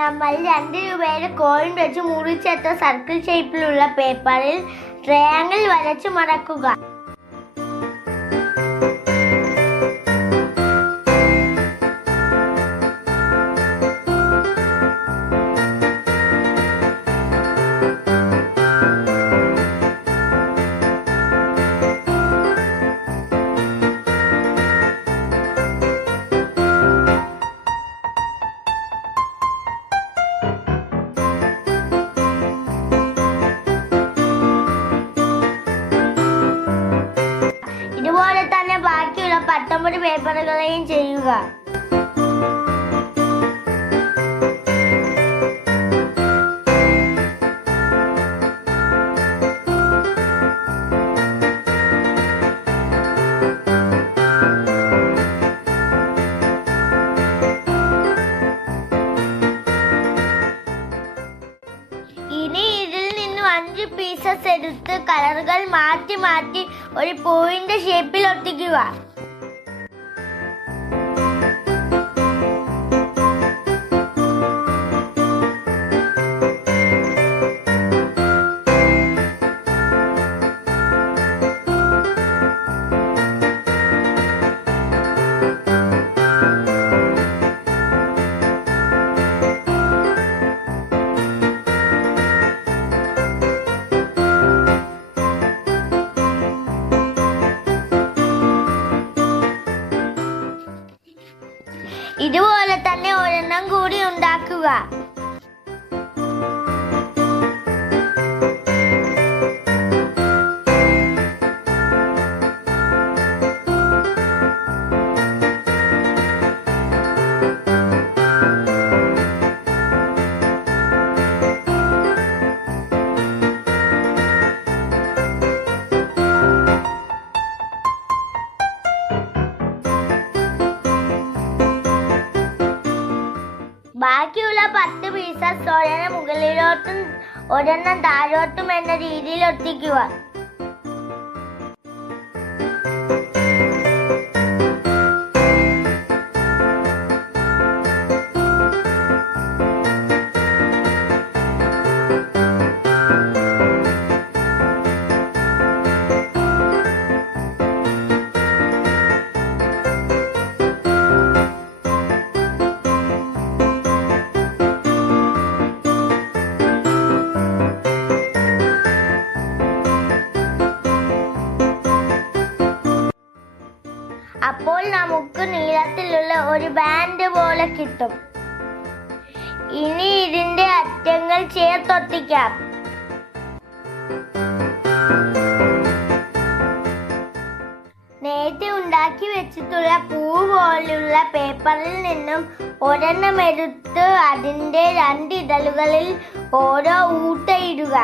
നമ്മൾ 2 രൂപയുടെ കോയിൻ വെച്ച് മുറിച്ചെടുത്ത സർക്കിൾ ഷേപ്പിലുള്ള പേപ്പറിൽ ട്രയാങ്കിൾ വരച്ച് മടക്കുക. ഇതുപോലെ തന്നെ ബാക്കിയുള്ള 19 പേപ്പറുകളെയും ചെയ്യുക. ഇനി ഇതിൽ നിന്നും 5 പീസസ് എടുത്ത് കളറുകൾ മാറ്റി മാറ്റി ഒരു പൂവിന്റെ ഷേപ്പിൽ ഒട്ടിക്കുക. ഇതുപോലെ തന്നെ ഒരെണ്ണം കൂടി ഉണ്ടാക്കുക. ബാക്കിയുള്ള 10 പീസസ് ഒരെണ്ണം മുകളിലോട്ടും ഒരെണ്ണം താഴോട്ടും എന്ന രീതിയിൽ ഒട്ടിക്കുക. അപ്പോൾ നമുക്ക് നീളത്തിലുള്ള ഒരു ബാൻഡ് പോലെ കിട്ടും. ഇനി ഇതിന്റെ അറ്റങ്ങൾ ചേർത്തൊട്ടിക്കാം. നേരത്തെ ഉണ്ടാക്കി വെച്ചിട്ടുള്ള പൂ പോലുള്ള പേപ്പറിൽ നിന്നും ഒരെണ്ണം എടുത്ത് അതിന്റെ 2 ഇതളുകളിൽ ഓരോ ഊട്ടയിടുക.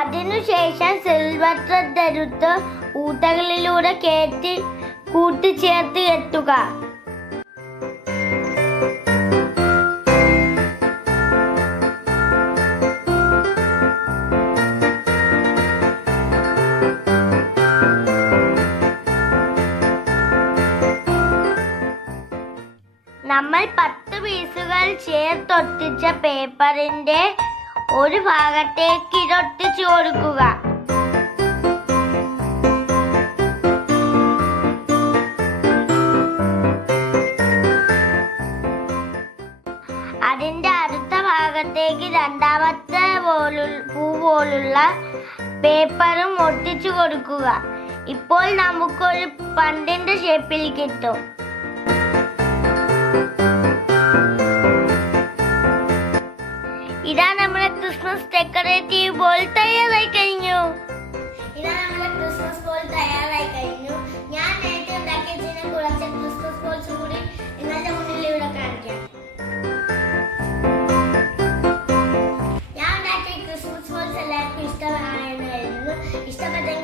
അതിനുശേഷം സിൽവർ ത്രെഡ് എടുത്ത് ഊട്ടകളിലൂടെ കൂട്ടിച്ചേർത്ത് കെട്ടുക. നമ്മൾ 10 പീസുകൾ ചേർത്തൊട്ടിച്ച പേപ്പറിന്റെ ഒരു ഭാഗത്തേക്ക് ഇതൊട്ടിച്ചു കൊടുക്കുക. അതിന്റെ അടുത്ത ഭാഗത്തേക്ക് രണ്ടാമത്തെ പൂ പോലുള്ള പേപ്പറും ഒട്ടിച്ചു കൊടുക്കുക. ഇപ്പോൾ നമുക്കൊരു പന്തിന്റെ ഷേപ്പിൽ കിട്ടും. ഇതാ നമ്മുടെ ക്രിസ്മസ് ഡെക്കറേറ്റീവ് ബോൾ തയ്യാറായി കഴിഞ്ഞു. ഞാൻ നേരത്തെ ഉണ്ടാക്കിയതിന് കുറച്ച് ക്രിസ്മസ് ബോൾസ് കൂടി നിങ്ങളുടെ മുന്നിൽ ഇവിടെ കാണിക്കാം. ഞാൻ ഉണ്ടാക്കിയ ക്രിസ്മസ് ബോൾസ് എല്ലാവർക്കും ഇഷ്ടമായിരുന്നു. ഇഷ്ടപ്പെട്ടെങ്കിൽ